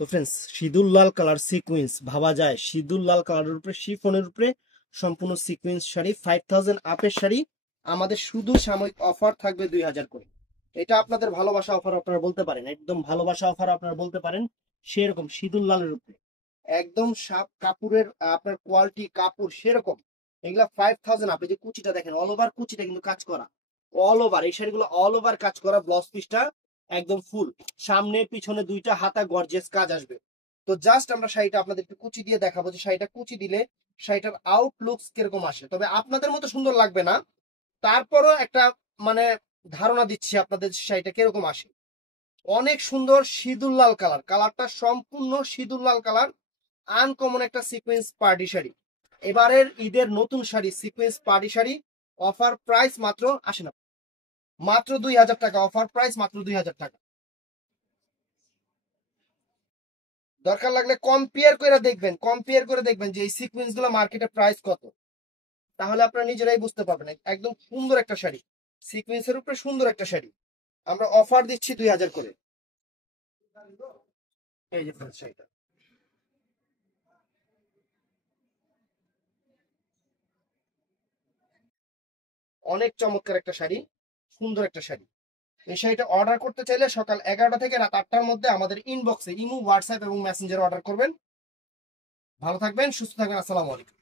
তো ফ্রেন্ডস, সিঁদুর লাল colour sequence ভাবা যায়, সিঁদুর লাল কালারের উপরে শিফনের উপরে সম্পূর্ণ সিকোয়েন্স শাড়ি 5000 আপের শাড়ি আমাদের শুধু সাময়িক অফার থাকবে 2000 করে। এটা আপনাদের ভালোবাসা অফার আপনারা বলতে পারেন, একদম ভালোবাসা অফার আপনারা বলতে পারেন। সেরকম সিঁদুর লালের উপরে একদম সাপ কাপড়ের আপনার কোয়ালিটি কাপড় সেরকম এগুলা 5000 আপে। যে কুচিটা দেখেন, অল ওভার কুচিটা কিন্তু কাজ করা, অল ওভার এই শাড়িগুলো অল ওভার কাজ করা, ব্লাউজ পিসটা একদম ফুল, সামনে পিছনে দুইটা হাতা গর্জিয়াস কাজ আসবে। তো জাস্ট আমরা শাড়িটা আপনাদেরকে কুচি দিয়ে দেখাবো যে শাড়িটা কুচি দিলে শাড়িটার আউটলুকস কিরকম আসে। তবে আপনাদের মতো সুন্দর লাগবে না, তারপরও একটা মানে ধারণা দিচ্ছি আপনাদের শাড়িটা কিরকম আসে। অনেক সুন্দর সিঁদুর লাল কালার, কালারটা সম্পূর্ণ সিঁদুর লাল কালার, আনকমন একটা সিকোয়েন্স পার্টি শাড়ি। এবারের ঈদের নতুন sari sequence party sari, offer price মাত্র আসে না, মাত্র 2000 টাকা, অফার প্রাইস মাত্র 2000 টাকা। দরকার লাগলে কম্পেয়ার করে দেখবেন যে এই সিকোয়েন্স গুলো মার্কেটে প্রাইস কত, তাহলে আপনারা নিজেরাই বুঝতে পারবেন। একদম সুন্দর একটা শাড়ি, সিকোয়েন্সের উপরে সুন্দর একটা শাড়ি আমরা অফার দিচ্ছি 2000 করে। এই যে শাড়িটা অনেক চমৎকার একটা শাড়ি, সুন্দর একটা শাড়ি। এই শাড়িটা অর্ডার করতে চাইলে সকাল 11টা থেকে রাত 8টার মধ্যে আমাদের ইনবক্সে ইমো, হোয়াটসঅ্যাপ এবং মেসেঞ্জারে অর্ডার করবেন। ভালো থাকবেন, সুস্থ থাকবেন, আসসালামু আলাইকুম।